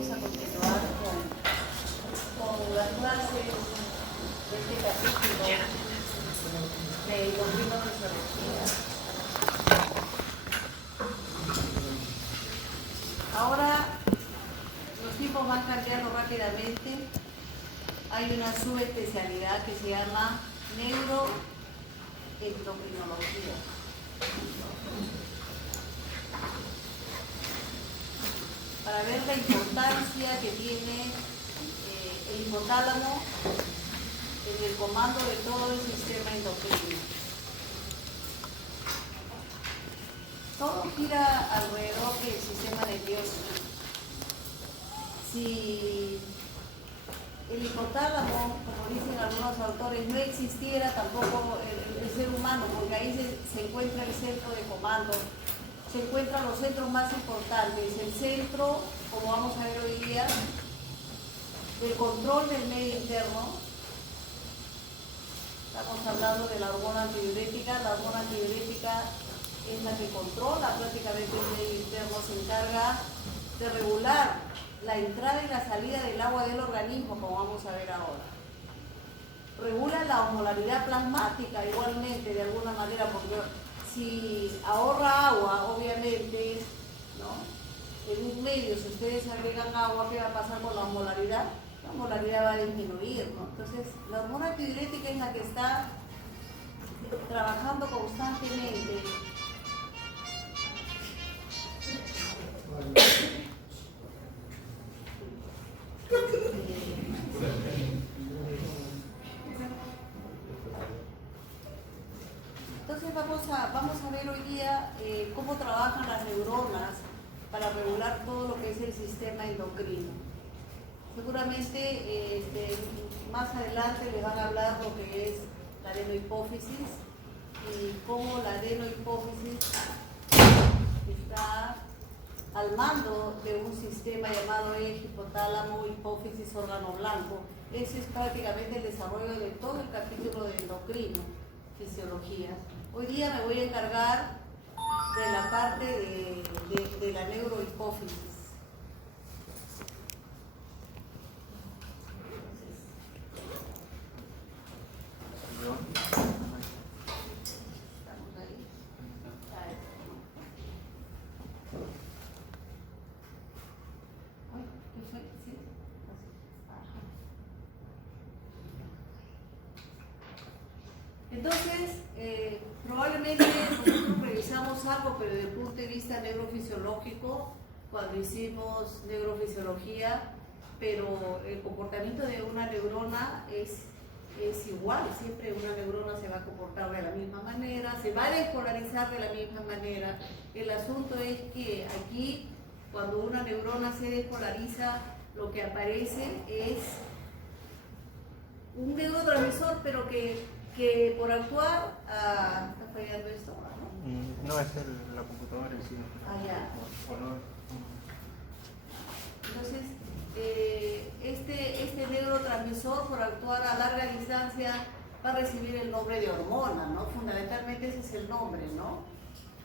Vamos a continuar con las clases de este capítulo de endocrino fisiología. Ahora los tiempos van cambiando rápidamente. Hay una subespecialidad que se llama neuroendocrinología. Para ver la importancia que tiene el hipotálamo en el comando de todo el sistema endocrino. Todo gira alrededor del sistema nervioso. Si el hipotálamo, como dicen algunos autores, no existiera tampoco el ser humano, porque ahí se encuentra el centro de comando, se encuentran los centros más importantes, el centro, como vamos a ver hoy día, del control del medio interno. Estamos hablando de la hormona antidiurética. La hormona antidiurética es la que controla prácticamente el medio interno, se encarga de regular la entrada y la salida del agua del organismo, como vamos a ver ahora. Regula la osmolaridad plasmática igualmente, de alguna manera, porque si ahorra agua, obviamente, ¿no? En un medio, si ustedes agregan agua, ¿qué va a pasar con la osmolaridad? La osmolaridad va a disminuir, ¿no? Entonces, la hormona antidiurética es la que está trabajando constantemente. Entonces vamos a ver hoy día cómo trabajan las neuronas para regular todo lo que es el sistema endocrino. Seguramente más adelante les van a hablar lo que es la adenohipófisis y cómo la adenohipófisis está al mando de un sistema llamado eje, hipotálamo, hipófisis, órgano blanco. Ese es prácticamente el desarrollo de todo el capítulo de endocrino, fisiología. Hoy día me voy a encargar de la parte de la neurohipófisis. Estamos ahí. ¿Qué fue? ¿Sí? Entonces, probablemente nosotros revisamos algo, pero desde el punto de vista neurofisiológico, cuando hicimos neurofisiología, pero el comportamiento de una neurona es igual, siempre una neurona se va a comportar de la misma manera, se va a despolarizar de la misma manera. El asunto es que aquí, cuando una neurona se despolariza, lo que aparece es un neurotransmisor, pero que por actuar, ¿está fallando esto? No es la computadora en sí. Ah, ya. Entonces, este neurotransmisor, por actuar a larga distancia, va a recibir el nombre de hormona, ¿no? Fundamentalmente ese es el nombre, ¿no?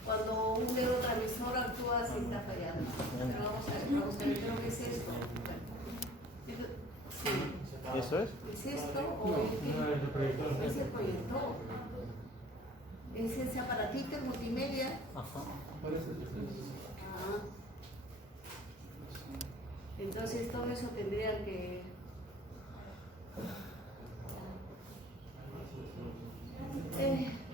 Cuando un neurotransmisor actúa, sí está fallando. Pero vamos a ver, creo que es esto. Sí. ¿Eso es? ¿Es esto o es el proyector? Es el proyector. Es ese aparatito multimedia. Ajá. Ah. Entonces todo eso tendría que...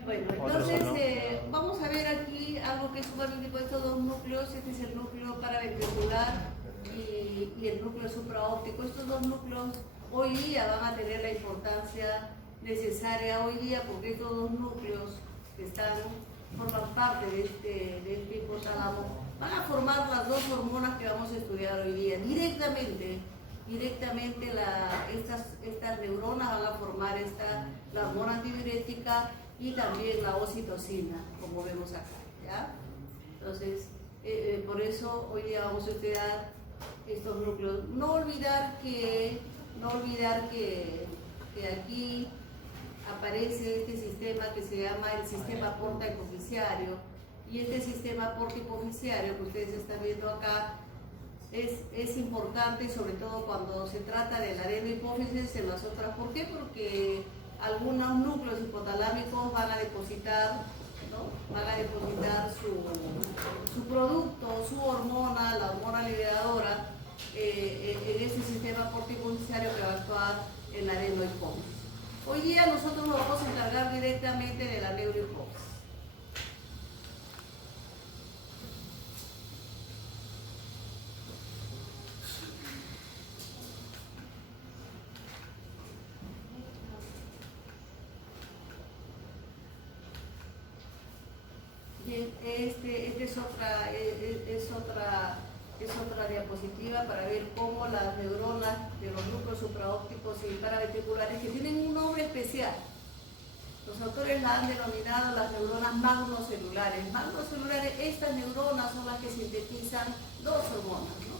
bueno, entonces vamos a ver aquí algo que es sumamente con estos dos núcleos. Este es el núcleo paraventricular y el núcleo supraóptico. Estos dos núcleos hoy día van a tener la importancia necesaria hoy día, porque estos dos núcleos que forman parte de este hipotálamo van a formar las dos hormonas que vamos a estudiar hoy día. Directamente estas neuronas van a formar la hormona antidiurética y también la ocitocina, como vemos acá, ¿ya? Entonces, por eso hoy día vamos a estudiar estos núcleos. No olvidar que aquí aparece este sistema que se llama el sistema porta-hipofisiario, y este sistema porta-hipofisiario que ustedes están viendo acá es importante, sobre todo cuando se trata de la adenohipófisis en las otras. ¿Por qué? Porque algunos núcleos hipotalámicos van a depositar, ¿no? Van a depositar su producto, su hormona, la hormona liberadora, en ese sistema corticosterio que va a actuar en la adenohipófisis. Hoy día nosotros nos vamos a encargar directamente de la neurohipófisis. Esta es otra diapositiva para ver cómo las neuronas de los núcleos supraópticos y paraventriculares, que tienen un nombre especial. Los autores la han denominado las neuronas magnocelulares. Magnocelulares, estas neuronas son las que sintetizan dos hormonas, ¿no?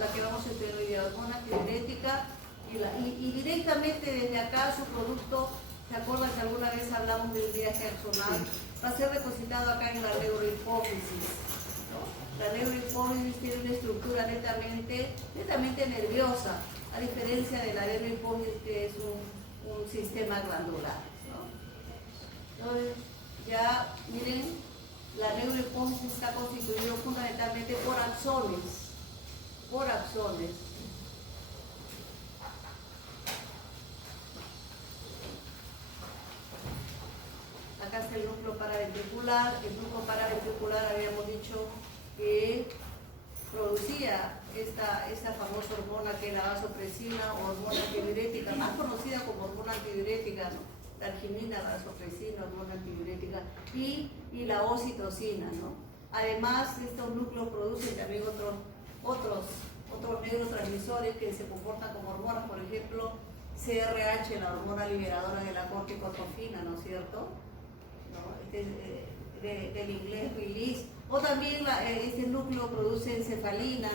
La que vamos a estudiar hoy día, la hormona tiroirética y directamente desde acá su producto. ¿Se acuerdan que alguna vez hablamos del viaje axonal? Va a ser depositado acá en la neurohipófisis, ¿no? La neurohipófisis tiene una estructura netamente nerviosa, a diferencia de la adenohipófisis, que es un sistema glandular, ¿no? Entonces, ya miren, la neurohipófisis está constituida fundamentalmente por axones, Acá está el núcleo paraventricular. El núcleo paraventricular habíamos dicho que producía esta famosa hormona que es la vasopresina o hormona antidiurética, más conocida como hormona antidiurética, ¿no? La arginina, la vasopresina, hormona antidiurética y la ocitocina, ¿no? Además, estos núcleos producen también otros neurotransmisores que se comportan como hormonas, por ejemplo, CRH, la hormona liberadora de la corticotrofina, ¿no es cierto? Del inglés release, o también este núcleo produce encefalina,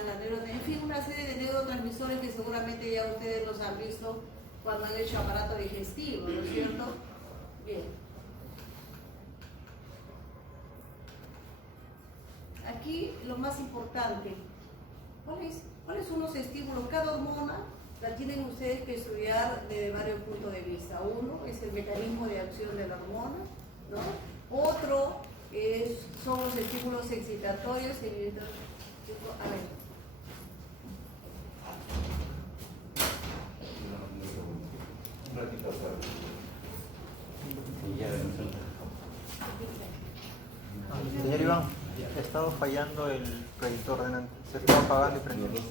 en fin, una serie de neurotransmisores que seguramente ya ustedes los han visto cuando han hecho aparato digestivo, ¿no es cierto? Bien. Aquí lo más importante, ¿cuáles son los estímulos? Cada hormona la tienen ustedes que estudiar desde varios puntos de vista. Uno es el mecanismo de acción de la hormona, ¿no? Otro son los estímulos excitatorios. A ver. Un ratito y ya Señor Iván, ha estado fallando el proyector delante. Se está apagando y prendiendo.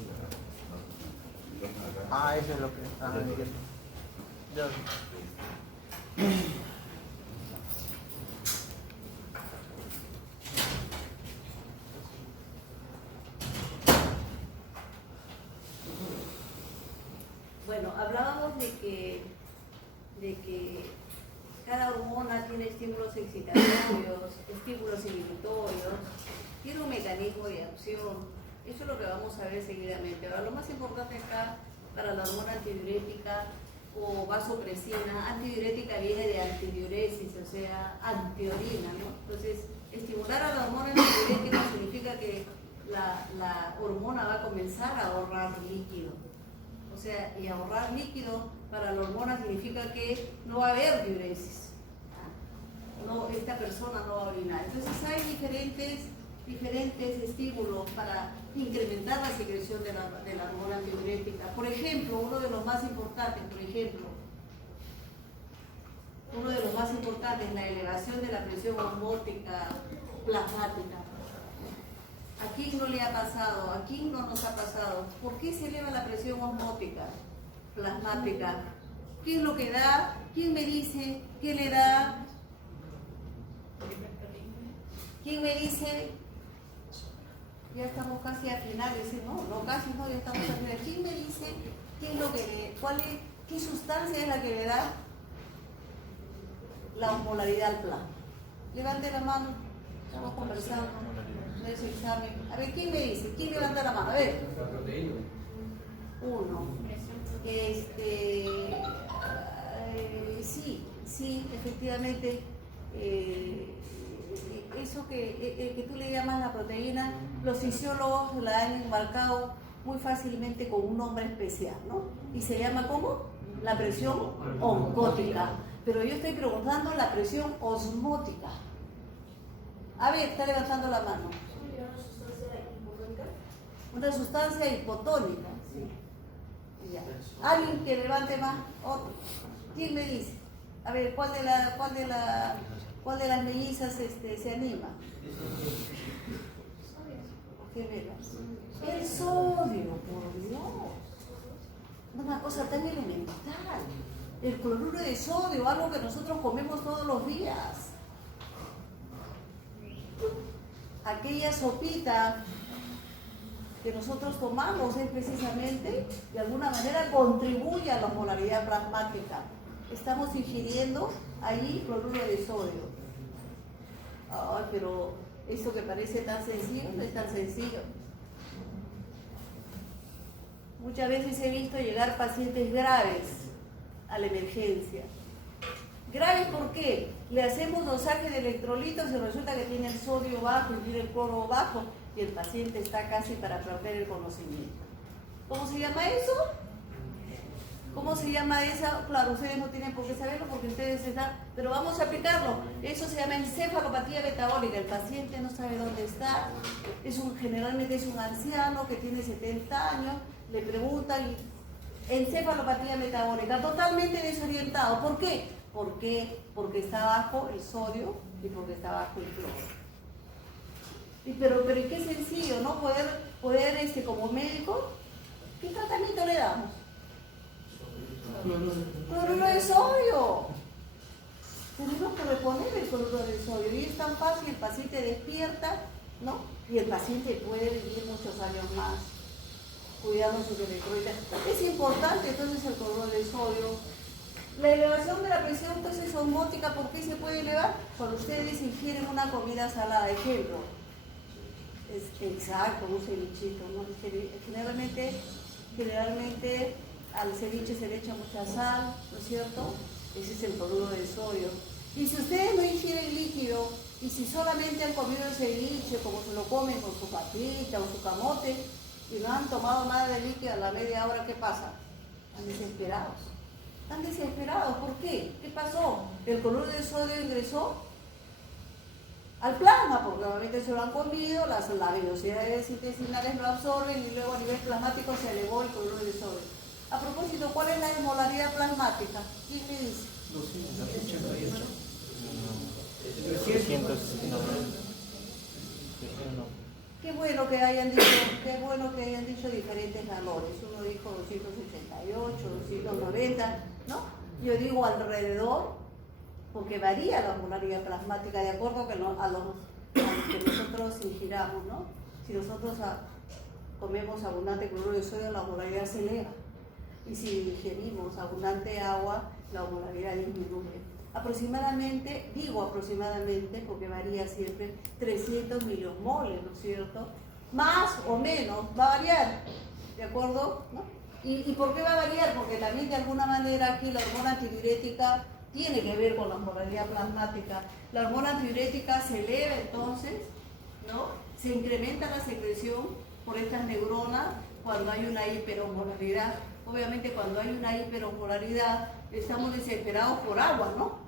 Ah, eso es lo que... Ah, entiendo. Ya. Bueno, hablábamos de que cada hormona tiene estímulos excitatorios, estímulos inhibitorios, tiene un mecanismo de acción. Eso es lo que vamos a ver seguidamente. Ahora, lo más importante acá para la hormona antidiurética o vasopresina, antidiurética viene de antidiuresis, o sea, antiorina, ¿no? Entonces, estimular a la hormona antidiurética significa que la hormona va a comenzar a ahorrar líquido. O sea, y ahorrar líquido para la hormona significa que no va a haber diuresis. No, esta persona no va a orinar. Entonces hay diferentes estímulos para incrementar la secreción de la hormona antidiurética. Por ejemplo, uno de los más importantes es la elevación de la presión osmótica plasmática. ¿A quién no le ha pasado? ¿A quién no nos ha pasado? ¿Por qué se eleva la presión osmótica plasmática? ¿Qué es lo que da? ¿Quién me dice qué le da? ¿Quién me dice? Ya estamos casi al final. Dice, no, casi no, ya estamos al final. ¿Quién me dice qué es lo que qué sustancia es la que le da la osmolaridad al plasma? Levante la mano, estamos conversando. De ese examen. A ver, ¿quién me dice? ¿Quién levanta la mano? A ver. Uno. Sí, efectivamente. Eso que tú le llamas la proteína, los fisiólogos la han enmarcado muy fácilmente con un nombre especial, ¿no? Y se llama ¿cómo? La presión oncótica. Pero yo estoy preguntando la presión osmótica. A ver, está levantando la mano. Una sustancia hipotónica. Sí. Ya. Alguien que levante más. Otro. ¿Quién me dice? A ver, ¿cuál de las mellizas se anima? ¿Qué velas? El sodio, por Dios. Una cosa tan elemental. El cloruro de sodio, algo que nosotros comemos todos los días. Aquella sopita que nosotros tomamos es precisamente, de alguna manera, contribuye a la osmolaridad plasmática. Estamos ingiriendo ahí cloruro de sodio. Ay, pero esto que parece tan sencillo no es tan sencillo. Muchas veces he visto llegar pacientes graves a la emergencia. ¿Graves por qué? Le hacemos dosaje de electrolitos y resulta que tiene el sodio bajo y tiene el cloro bajo y el paciente está casi para perder el conocimiento. ¿Cómo se llama eso? ¿Cómo se llama esa? Claro, ustedes no tienen por qué saberlo porque ustedes están... Pero vamos a aplicarlo. Eso se llama encefalopatía metabólica. El paciente no sabe dónde está. Generalmente es un anciano que tiene 70 años. Le preguntan, encefalopatía metabólica, totalmente desorientado. ¿Por qué? Porque está bajo el sodio y porque está bajo el cloro. Pero qué sencillo, ¿no? Poder como médico, ¿qué tratamiento le damos? Cloruro de sodio. Tenemos que reponer el cloruro de sodio y es tan fácil, el paciente despierta, ¿no? Y el paciente puede vivir muchos años más cuidando sus electrolitos. Es importante entonces el cloruro de sodio. La elevación de la presión entonces osmótica, ¿por qué se puede elevar? Cuando ustedes ingieren una comida salada, ejemplo. Exacto, un cevichito, ¿no? Generalmente al ceviche se le echa mucha sal, ¿no es cierto? Ese es el cloruro de sodio. Y si ustedes no ingieren líquido, y si solamente han comido el ceviche, como se lo comen con su papita o su camote, y no han tomado nada de líquido a la media hora, ¿qué pasa? Están desesperados. Están desesperados, ¿por qué? ¿Qué pasó? El cloruro de sodio ingresó al plasma, porque obviamente se lo han comido, las velocidades intestinales lo absorben y luego a nivel plasmático se elevó el cloruro de sodio. A propósito, ¿cuál es la osmolaridad plasmática? ¿Quién me dice? 288. 300, no. Qué bueno que hayan dicho diferentes valores. Uno dijo 288, 290, ¿no? Yo digo alrededor, porque varía la osmolaridad plasmática de acuerdo a los que nosotros ingiramos, ¿no? Si nosotros comemos abundante cloruro de sodio, la osmolaridad se eleva. Y si ingerimos abundante agua, la osmolaridad disminuye. Aproximadamente, digo aproximadamente, porque varía siempre, 300 miliosmoles, ¿no es cierto? Más o menos, va a variar, ¿de acuerdo? ¿No? ¿Y por qué va a variar? Porque también de alguna manera aquí la hormona antidiurética tiene que ver con la osmolaridad plasmática. La hormona antidiurética se eleva entonces, ¿no? Se incrementa la secreción por estas neuronas cuando hay una hiperosmolaridad. Obviamente cuando hay una hiperosmolaridad estamos desesperados por agua, ¿no?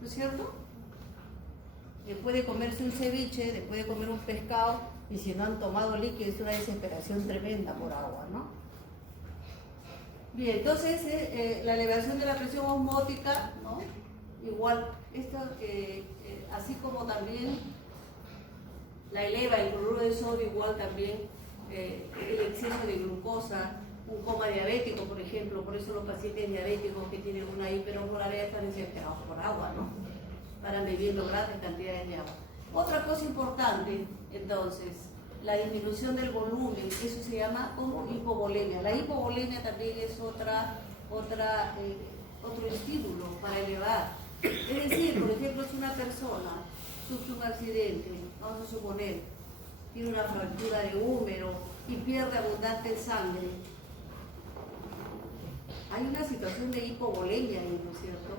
¿No es cierto? Después de comerse un ceviche, después de comer un pescado, y si no han tomado líquido es una desesperación tremenda por agua, ¿no? Bien, entonces la elevación de la presión osmótica, ¿no? Igual, esto así como también la eleva el cloruro de sodio, igual también el exceso de glucosa, un coma diabético, por ejemplo, por eso los pacientes diabéticos que tienen una hiperosmolaridad están desesperados por agua, ¿no? Para bebiendo grandes cantidades de agua. Otra cosa importante, entonces, la disminución del volumen, eso se llama como hipovolemia. La hipovolemia también es otro estímulo para elevar. Es decir, por ejemplo, si una persona sufre un accidente, vamos a suponer, tiene una fractura de húmero y pierde abundante sangre, hay una situación de hipovolemia ahí, ¿no es cierto?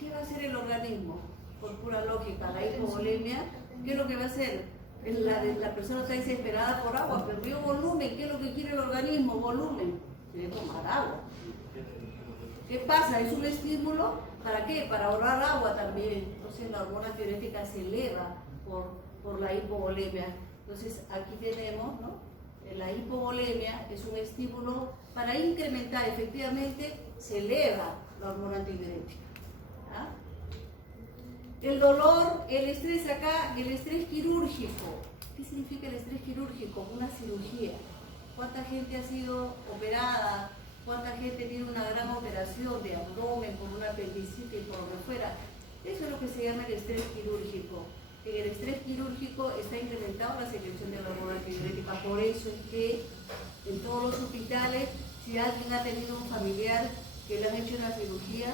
¿Qué va a hacer el organismo? Por pura lógica, la hipovolemia, ¿qué es lo que va a hacer? La persona está desesperada por agua, perdió volumen. ¿Qué es lo que quiere el organismo? Volumen. Quiere tomar agua. ¿Qué pasa? Es un estímulo, ¿para qué? Para ahorrar agua también. Entonces la hormona tiroidica se eleva por la hipovolemia. Entonces aquí tenemos, ¿no? La hipovolemia es un estímulo para incrementar, efectivamente se eleva la hormona antidiurética. ¿Ah? El dolor, el estrés acá, el estrés quirúrgico. ¿Qué significa el estrés quirúrgico? Una cirugía. ¿Cuánta gente ha sido operada? ¿Cuánta gente tiene una gran operación de abdomen por una apendicitis y por lo que fuera? Eso es lo que se llama el estrés quirúrgico. En el estrés quirúrgico está incrementada la secreción de la hormona antidiurética. Por eso es que en todos los hospitales, si alguien ha tenido un familiar que le han hecho una cirugía,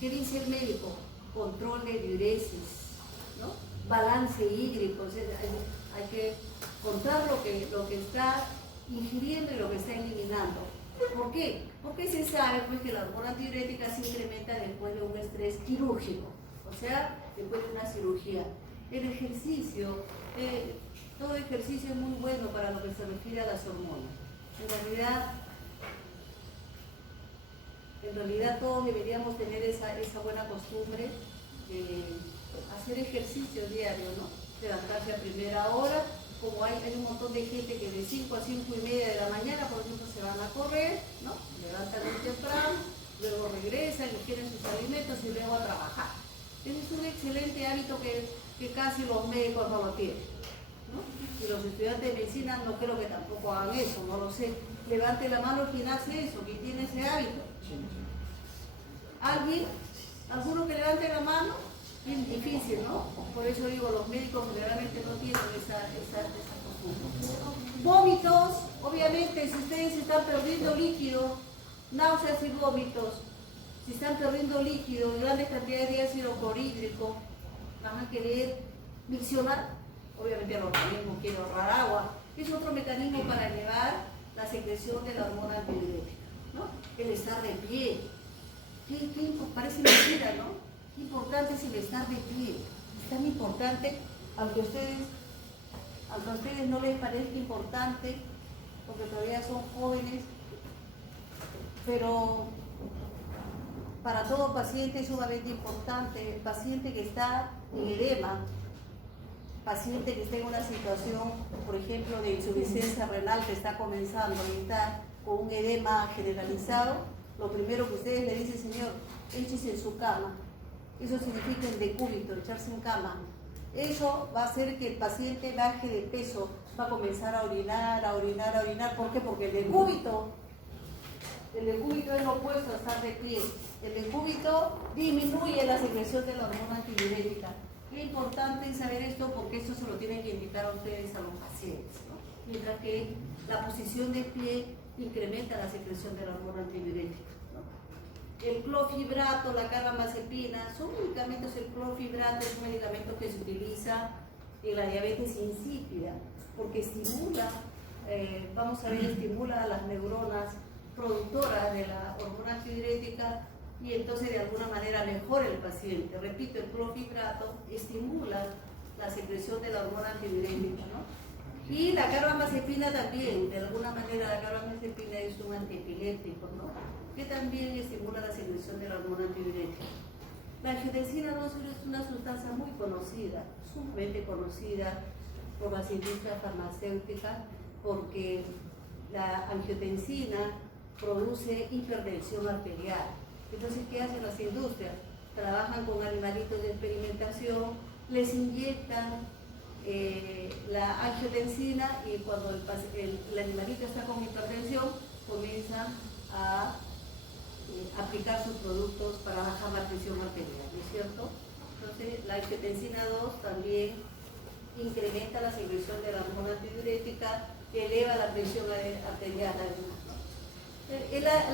¿qué dice el médico? Control de diuresis, ¿no? Balance hídrico. O sea, hay que contar lo que está ingiriendo y lo que está eliminando. ¿Por qué? Porque se sabe pues, que la hormona antidiurética se incrementa después de un estrés quirúrgico, o sea, después de una cirugía. El ejercicio, todo ejercicio es muy bueno para lo que se refiere a las hormonas. En realidad todos deberíamos tener esa buena costumbre de hacer ejercicio diario, ¿no? Levantarse a primera hora, como hay un montón de gente que de 5 a 5 y media de la mañana, por ejemplo, se van a correr, ¿no? Levantan muy temprano, luego regresan, ingieren sus alimentos y luego a trabajar. Ese es un excelente hábito que casi los médicos no lo tienen, ¿no? Y los estudiantes de medicina no creo que tampoco hagan eso, no lo sé. Levante la mano quien hace eso, quien tiene ese hábito. ¿Alguien? ¿Alguno que levante la mano? Bien difícil, ¿no? Por eso digo, los médicos generalmente no tienen esa costumbre. Vómitos, obviamente, si ustedes están perdiendo líquido, náuseas y vómitos, si están perdiendo líquido, grandes cantidades de ácido clorhídrico, van a querer miccionar, obviamente el organismo quiere ahorrar agua. Es otro mecanismo para elevar la secreción de la hormona antidiurética, ¿no? El estar de pie. Parece mentira, ¿no? Qué importante es el estar de pie. Es tan importante, aunque a ustedes no les parezca importante, porque todavía son jóvenes, pero para todo paciente es sumamente importante. El paciente que está en edema, paciente que está en una situación, por ejemplo, de insuficiencia renal que está comenzando y está con un edema generalizado, lo primero que ustedes le dicen, señor, échese en su cama. Eso significa el decúbito, echarse en cama. Eso va a hacer que el paciente baje de peso, va a comenzar a orinar. ¿Por qué? Porque el decúbito es lo opuesto a estar de pie. El decúbito disminuye la secreción de la hormona antidiurética. Qué importante es saber esto porque esto se lo tienen que indicar a ustedes, a los pacientes, ¿no? Mientras que la posición de pie incrementa la secreción de la hormona antidiurética, ¿no? El clorfibrato, la carbamazepina, son medicamentos. El clorfibrato es un medicamento que se utiliza en la diabetes insípida porque estimula, estimula a las neuronas productoras de la hormona antidiurética y entonces de alguna manera mejora el paciente. Repito, el clorfibrato estimula la secreción de la hormona antidiurética, ¿no? Y la carbamazepina también, de alguna manera la carbamazepina es un antiepiléptico, ¿no? Que también estimula la secreción de la hormona antidiurética. La angiotensina 2 es una sustancia muy conocida, sumamente conocida por las industrias farmacéuticas, porque la angiotensina produce hipertensión arterial. Entonces, ¿qué hacen las industrias? Trabajan con animalitos de experimentación, les inyectan la angiotensina y cuando el animalito está con hipertensión, comienzan a aplicar sus productos para bajar la presión arterial, ¿no es cierto? Entonces, la angiotensina 2 también incrementa la secreción de la hormona antidiurética, eleva la presión arterial, ¿no?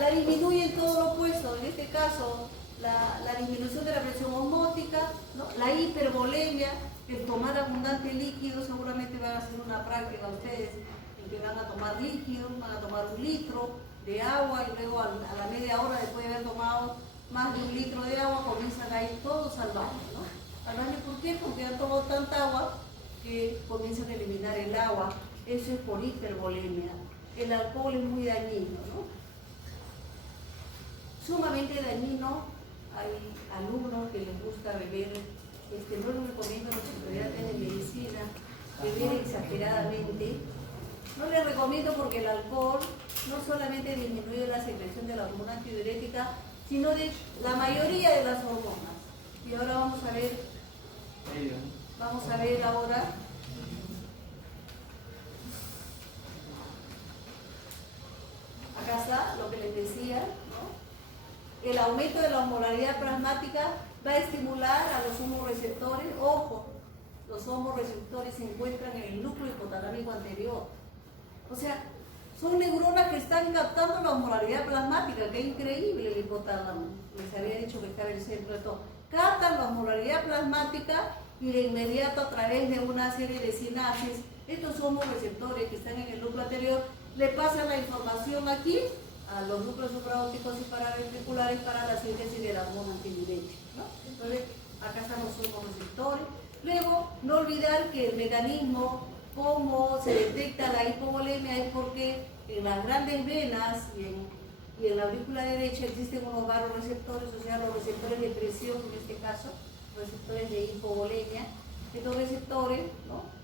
La disminuye en todo lo opuesto. En este caso, la disminución de la presión osmótica, ¿no? La hipervolemia, el tomar abundante líquido. Seguramente van a hacer una práctica ustedes en que van a tomar líquido, van a tomar 1 litro de agua y luego a la media hora después de haber tomado más de 1 litro de agua comienzan a ir todos al baño, ¿no? ¿Al baño por qué? Porque han tomado tanta agua que comienzan a eliminar el agua. Eso es por hipervolemia. El alcohol es muy dañino, ¿no? Sumamente dañino. Hay alumnos que les gusta beber, no lo recomiendo a los estudiantes de medicina, beber exageradamente. No les recomiendo porque el alcohol no solamente disminuye la secreción de la hormona antidiurética, sino de la mayoría de las hormonas. Y ahora vamos a ver ahora acá está lo que les decía, ¿no? El aumento de la osmolaridad plasmática va a estimular a los hormoreceptores. Ojo, los hormoreceptores se encuentran en el núcleo hipotalámico anterior. O sea, son neuronas que están captando la osmolaridad plasmática. Qué increíble el hipotálamo. Les había dicho que estaba en el centro de todo. Captan la osmolaridad plasmática y de inmediato a través de una serie de sinapsis, estos hormoreceptores que están en el núcleo anterior le pasan la información aquí a los núcleos supraópticos y paraventriculares para la síntesis de la hormona antidiurética, ¿no? Entonces, acá están los hormoreceptores. Luego, no olvidar que el mecanismo, cómo se detecta la hipovolemia, es porque en las grandes venas y en la aurícula derecha existen unos varoreceptores, o sea, los receptores de presión, en este caso, receptores de hipovolemia. Estos receptores, ¿no?,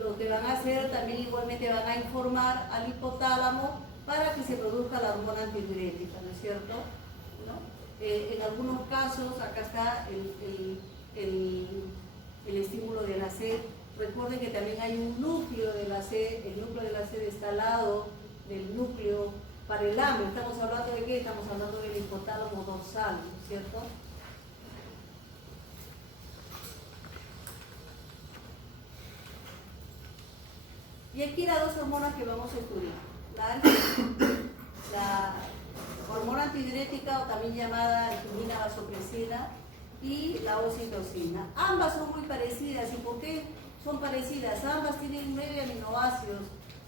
lo que van a hacer también igualmente van a informar al hipotálamo para que se produzca la hormona antidiurética, ¿no es cierto? ¿No? En algunos casos, acá está el estímulo de la sed. Recuerden que también hay un núcleo de la sed. El núcleo de la sed está al lado del núcleo para el hambre. ¿Estamos hablando de qué? Estamos hablando del hipotálamo dorsal, ¿no es cierto? Y aquí las dos hormonas que vamos a estudiar. La hormona antidiurética, o también llamada angiolina vasopresina, y la oxitocina. Ambas son muy parecidas. ¿Y por qué son parecidas? Ambas tienen 9 aminoácidos.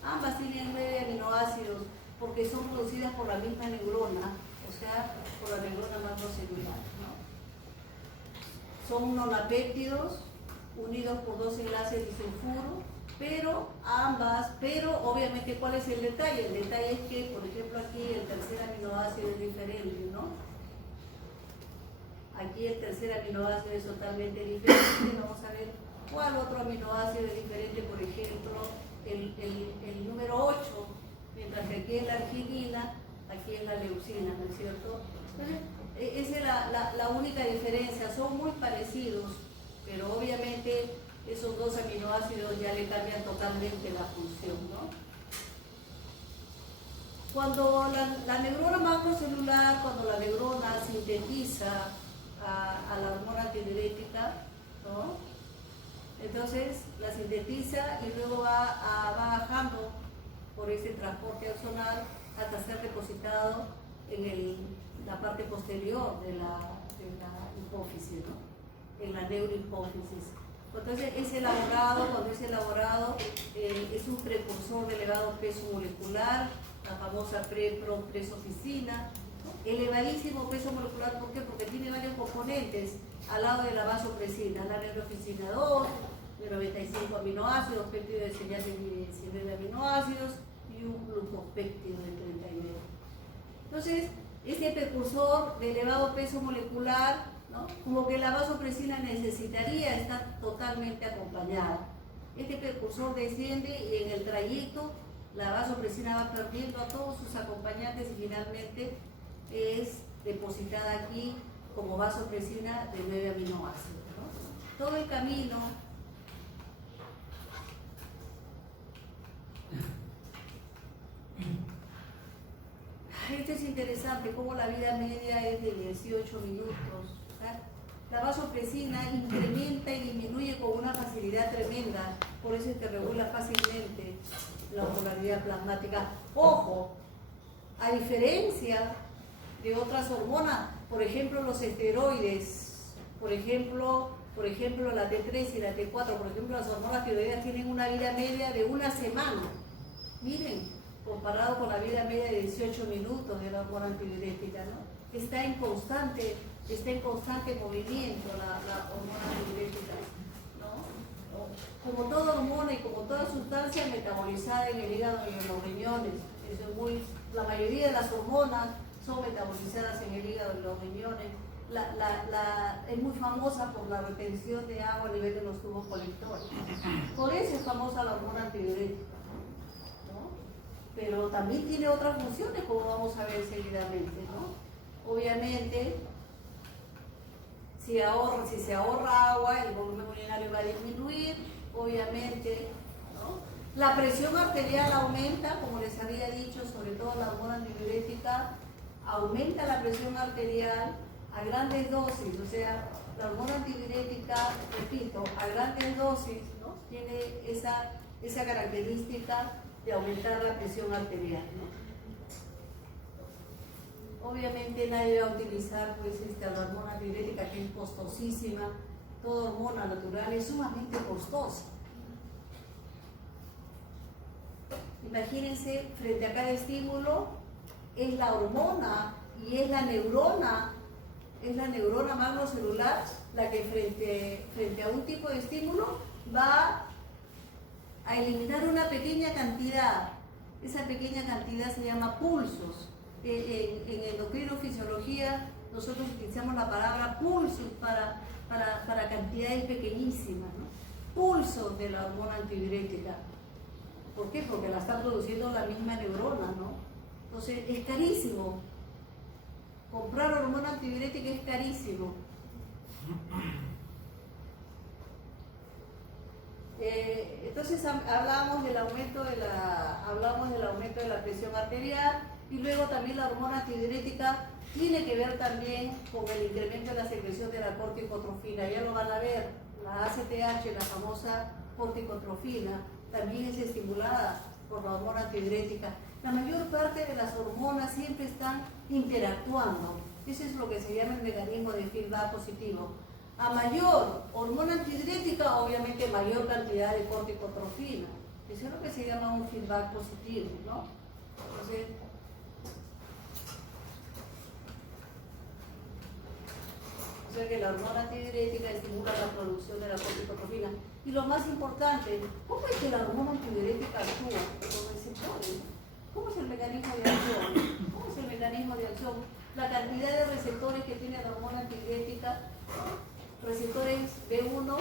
Ambas tienen 9 aminoácidos porque son producidas por la misma neurona, o sea, por la neurona macrocelular, ¿no? Son monopéptidos unidos por 2 enlaces disulfuro, pero obviamente, ¿cuál es el detalle? El detalle es que, por ejemplo, aquí el tercer aminoácido es diferente, ¿no? Aquí el tercer aminoácido es totalmente diferente. Vamos a ver cuál otro aminoácido es diferente, por ejemplo, el número 8, mientras que aquí es la arginina, aquí es la leucina, ¿no es cierto? Entonces, esa es la única diferencia. Son muy parecidos, pero obviamente esos dos aminoácidos ya le cambian totalmente la función, ¿no? Cuando la neurona macrocelular, cuando la neurona sintetiza a la hormona antidiurética, ¿no?, entonces la sintetiza y luego va bajando por ese transporte axonal hasta ser depositado en la parte posterior de la hipófisis, ¿no?, en la neurohipófisis. Entonces cuando es elaborado, es un precursor de elevado peso molecular, la famosa presofisina, ¿no? Elevadísimo peso molecular, ¿por qué? Porque tiene varios componentes al lado de la vasopresina, la neurofisina 2, de 95 aminoácidos, péptido de señal de 19 aminoácidos y un glucopéptido de 39. Entonces, este precursor de elevado peso molecular, ¿no?, como que la vasopresina necesitaría estar totalmente acompañada. Este precursor desciende y en el trayecto la vasopresina va perdiendo a todos sus acompañantes y finalmente es depositada aquí como vasopresina de 9 aminoácidos, ¿no? Todo el camino esto es interesante, como la vida media es de 18 minutos. La vasopresina incrementa y disminuye con una facilidad tremenda, por eso es que regula fácilmente la osmolaridad plasmática. Ojo, a diferencia de otras hormonas, por ejemplo los esteroides, por ejemplo la T3 y la T4, por ejemplo las hormonas tiroideas tienen una vida media de una semana. Miren, comparado con la vida media de 18 minutos de la hormona antidiurética, ¿no? Está en constante movimiento la hormona antidiurética, ¿no? como toda hormona y como toda sustancia metabolizada en el hígado y en los riñones. Eso es la mayoría de las hormonas son metabolizadas en el hígado y los riñones. Es muy famosa por la retención de agua a nivel de los tubos colectores. Por eso es famosa la hormona antidiurética, ¿no? Pero también tiene otras funciones, como vamos a ver seguidamente, ¿no? Obviamente, si se ahorra agua, el volumen urinario va a disminuir, obviamente, ¿no? La presión arterial aumenta, como les había dicho, sobre todo la hormona antidiurética, aumenta la presión arterial a grandes dosis, o sea, la hormona antidiurética, repito, a grandes dosis, ¿no? Tiene esa característica de aumentar la presión arterial, ¿no? Obviamente nadie va a utilizar pues, la hormona antidiurética, que es costosísima. Toda hormona natural es sumamente costosa. Imagínense, frente a cada estímulo, es la hormona y es la neurona macrocelular la que frente a un tipo de estímulo va a eliminar una pequeña cantidad. Esa pequeña cantidad se llama pulsos. En endocrinofisiología nosotros utilizamos la palabra pulsos para cantidades pequeñísimas, ¿no? Pulsos de la hormona antidiurética. ¿Por qué? Porque la está produciendo la misma neurona, ¿no? Entonces es carísimo. Comprar hormona antidiurética es carísimo. Entonces hablamos del aumento de la presión arterial, y luego también la hormona antidiurética tiene que ver también con el incremento de la secreción de la corticotrofina. Ya lo van a ver, la ACTH, la famosa corticotrofina, también es estimulada por la hormona antidiurética. La mayor parte de las hormonas siempre están interactuando. Eso es lo que se llama el mecanismo de feedback positivo. A mayor hormona antidiurética, obviamente mayor cantidad de corticotrofina. Eso es lo que se llama un feedback positivo, ¿no? Entonces, o sea que la hormona antidiurética estimula la producción de la corticotrofina. Y lo más importante, ¿cómo es que la hormona antidiurética actúa en los receptores? ¿Cómo es el mecanismo de acción? ¿Cómo es el mecanismo de acción? La cantidad de receptores que tiene la hormona antidiurética, receptores B1,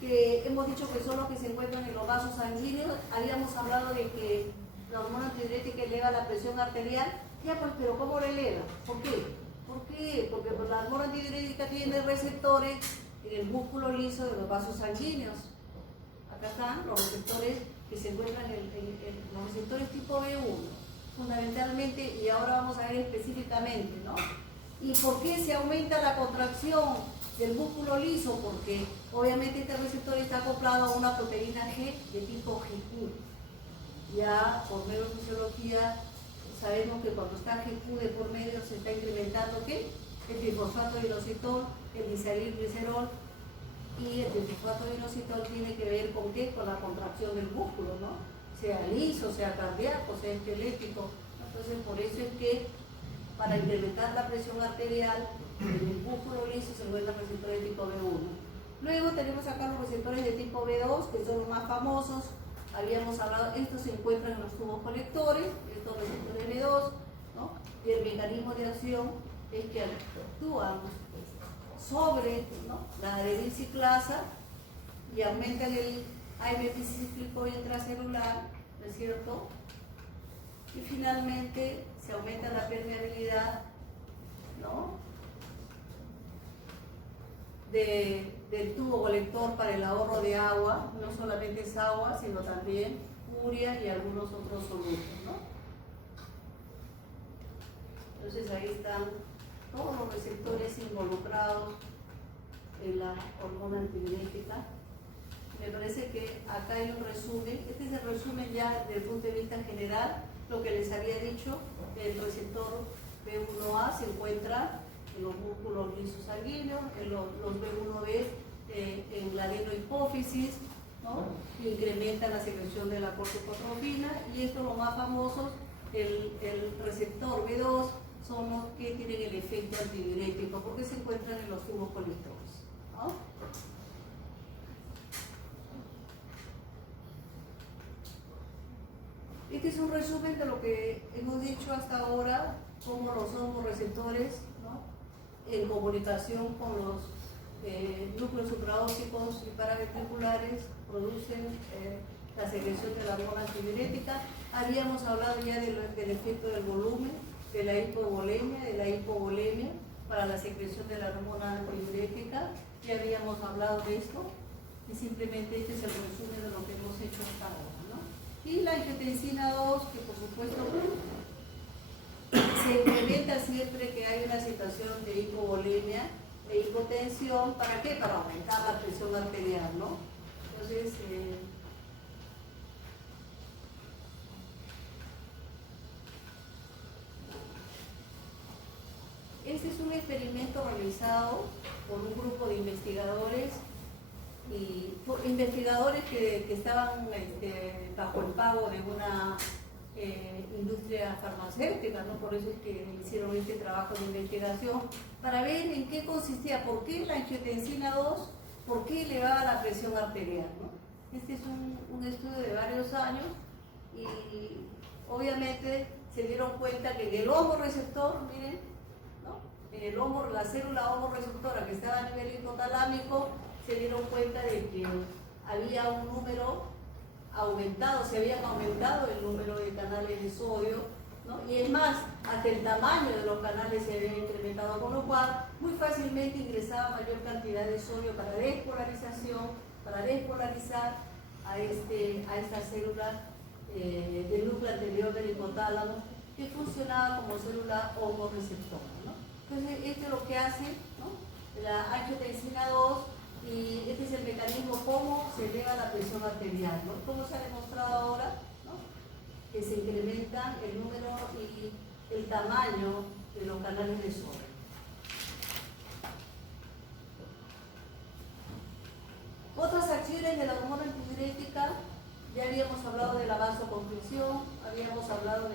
que hemos dicho que son los que se encuentran en los vasos sanguíneos. Habíamos hablado de que la hormona antidiurética eleva la presión arterial. Ya pues, pero ¿cómo la eleva? ¿Por qué? ¿Por qué? Porque pues, la hormona antidiurética tiene receptores en el músculo liso de los vasos sanguíneos. Acá están los receptores que se encuentran en los receptores tipo B1, fundamentalmente, y ahora vamos a ver específicamente, ¿no? ¿Y por qué se aumenta la contracción del músculo liso? Porque obviamente este receptor está acoplado a una proteína G de tipo GQ. Ya por neurofisiología sabemos que cuando está GQ de por medio se está incrementando ¿qué? El trifosfato de inositol, el glicerol, y el trifosfato de inositol tiene que ver con ¿qué? Con la contracción del músculo, ¿no? Sea liso, sea cardíaco, sea esquelético. Entonces por eso es que para incrementar la presión arterial en el músculo liso se encuentran receptores de tipo B1. Luego tenemos acá los receptores de tipo B2, que son los más famosos. Habíamos hablado, estos se encuentran en los tubos colectores, estos receptores B2, ¿no? Y el mecanismo de acción es que actúan sobre, ¿no? La adenosiclasa y aumentan el AMP cíclico intracelular, ¿no es cierto? Y finalmente se aumenta la permeabilidad, ¿no? Del tubo colector para el ahorro de agua. No solamente es agua, sino también urea y algunos otros solutos, ¿no? Entonces ahí están todos los receptores involucrados en la hormona antidiurética. Me parece que acá hay un resumen. Este es el resumen ya desde el punto de vista general. Lo que les había dicho, el receptor B1A se encuentra en los músculos lisos sanguíneos, en los B1B en la adenohipófisis, ¿no? Incrementa la secreción de la corticotrofina, y esto lo más famoso, el receptor B2, son los que tienen el efecto antidiurético porque se encuentran en los tubos colectores, ¿no? Este es un resumen de lo que hemos dicho hasta ahora, cómo los hormoreceptores, ¿no?, en comunicación con los núcleos supraópticos y paraventriculares producen la secreción de la hormona antidiurética. Habíamos hablado ya del efecto del volumen, de la hipovolemia para la secreción de la hormona antidiurética. Ya habíamos hablado de esto y simplemente este es el resumen de lo que hemos hecho hasta ahora, ¿no? Y la angiotensina 2, que por supuesto se incrementa siempre que hay una situación de hipovolemia, de hipotensión. ¿Para qué? Para aumentar la presión arterial, ¿no? Entonces, este es un experimento realizado por un grupo de investigadores que estaban bajo el pago de una industria farmacéutica, ¿no? Por eso es que hicieron este trabajo de investigación para ver en qué consistía, por qué la angiotensina 2, por qué elevaba la presión arterial, ¿no? Este es un estudio de varios años y obviamente se dieron cuenta que en el hormoreceptor, miren, ¿no?, en el la célula hormoreceptora que estaba a nivel hipotalámico, se dieron cuenta de que había un número aumentado, se habían aumentado el número de canales de sodio, ¿no? Y es más, hasta el tamaño de los canales se había incrementado, con lo cual muy fácilmente ingresaba mayor cantidad de sodio para despolarización, para despolarizar a esta célula del núcleo anterior del hipotálamo, que funcionaba como célula hormoreceptora, ¿no? Entonces, esto es lo que hace, ¿no?, la angiotensina 2, y este es el mecanismo cómo se eleva la presión arterial, ¿no? Como se ha demostrado ahora, ¿no?, que se incrementa el número y el tamaño de los canales de sodio. Otras acciones de la hormona antidiurética, ya habíamos hablado de la vasoconstricción, habíamos hablado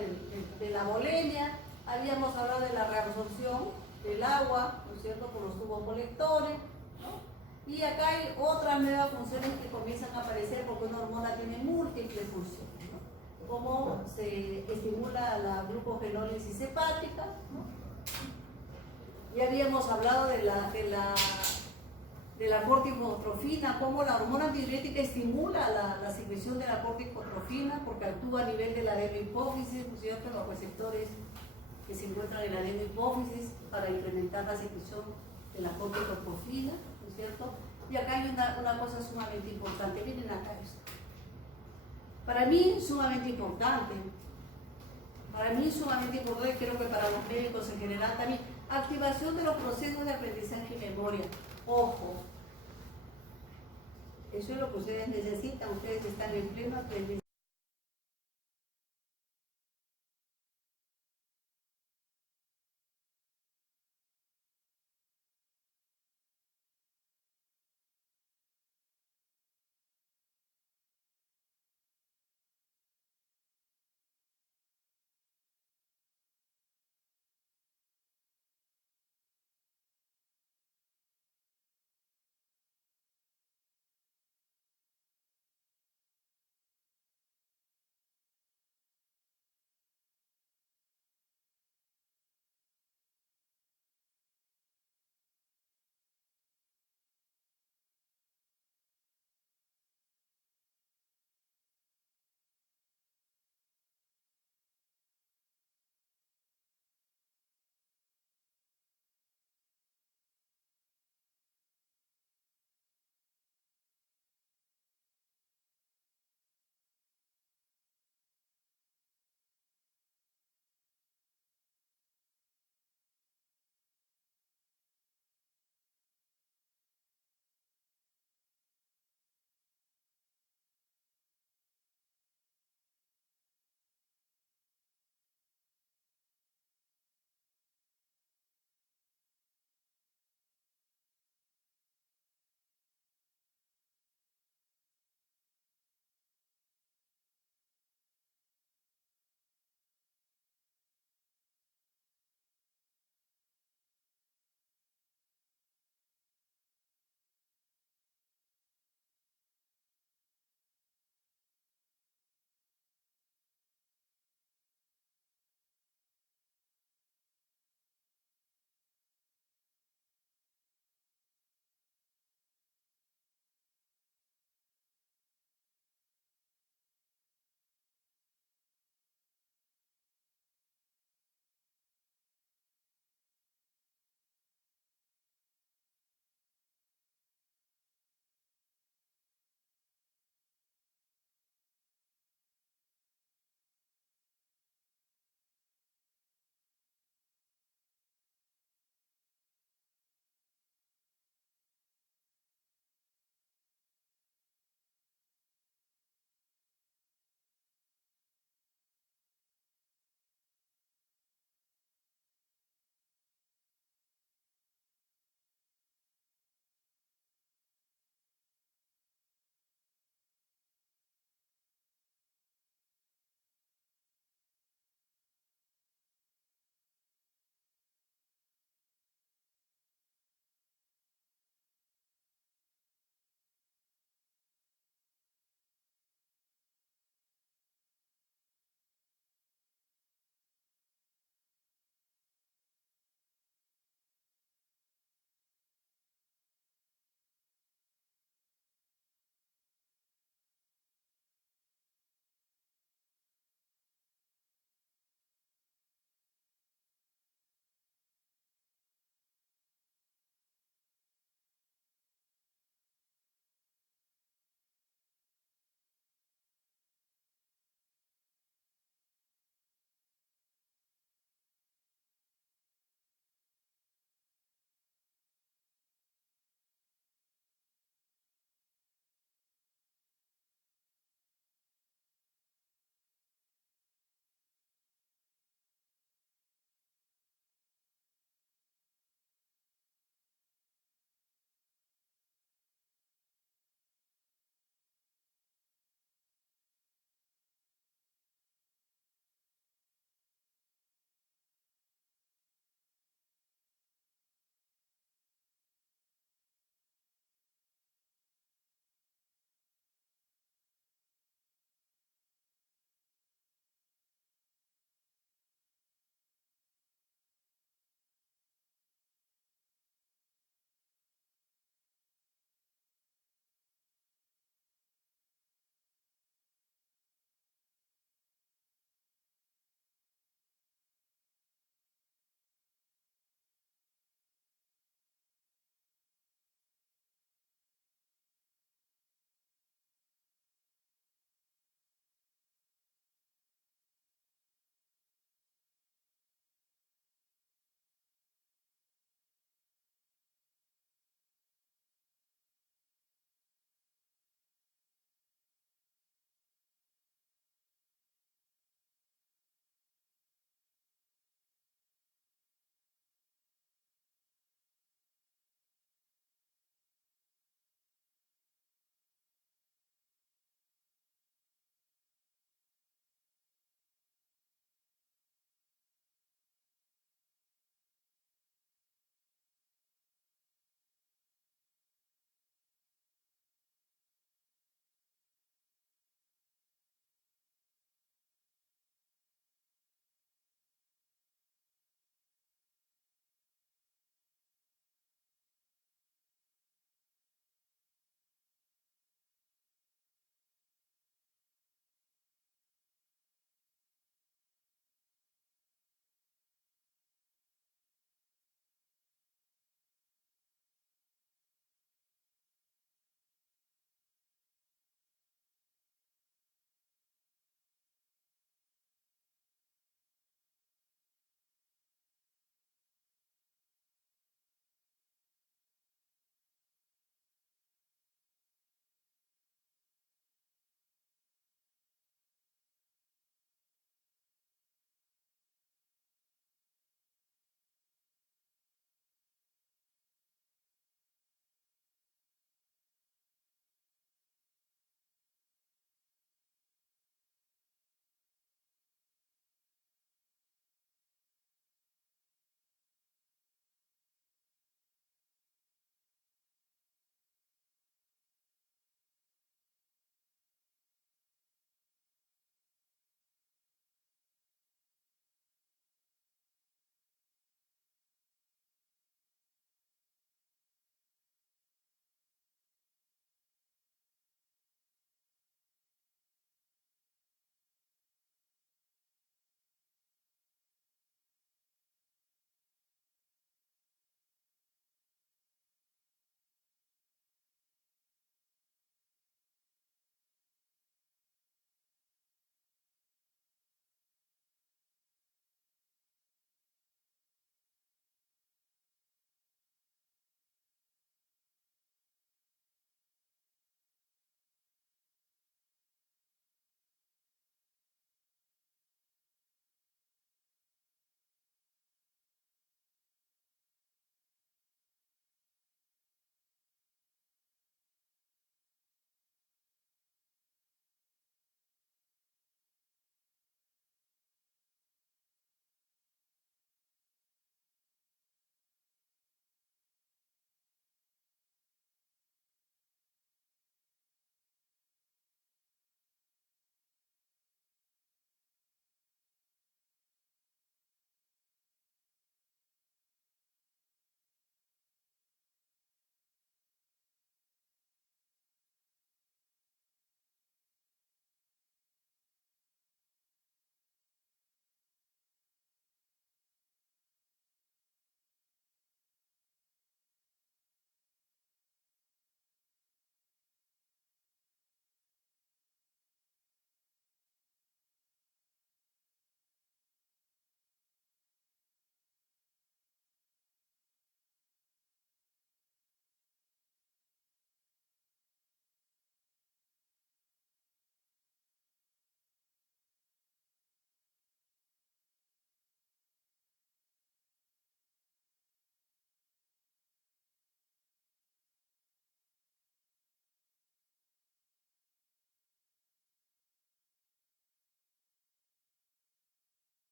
de la volemia, habíamos hablado de la reabsorción del agua, ¿no es cierto?, por los tubos colectores, ¿no? Y acá hay otras nuevas funciones que comienzan a aparecer porque una hormona tiene múltiples funciones, ¿no? Como se estimula la glucogenólisis hepática, ¿no? Ya habíamos hablado de la corticotrofina, cómo la hormona antidiurética estimula la secreción de la corticotrofina porque actúa a nivel de la adenohipófisis, ¿no es cierto?, los receptores que se encuentran en la adenohipófisis para incrementar la secreción de la corticotrofina, ¿no es cierto? Y acá hay una cosa sumamente importante, miren acá esto. Para mí sumamente importante, creo que para los médicos en general también, activación de los procesos de aprendizaje y memoria. Ojo, eso es lo que ustedes necesitan, ustedes están en pleno aprendizaje.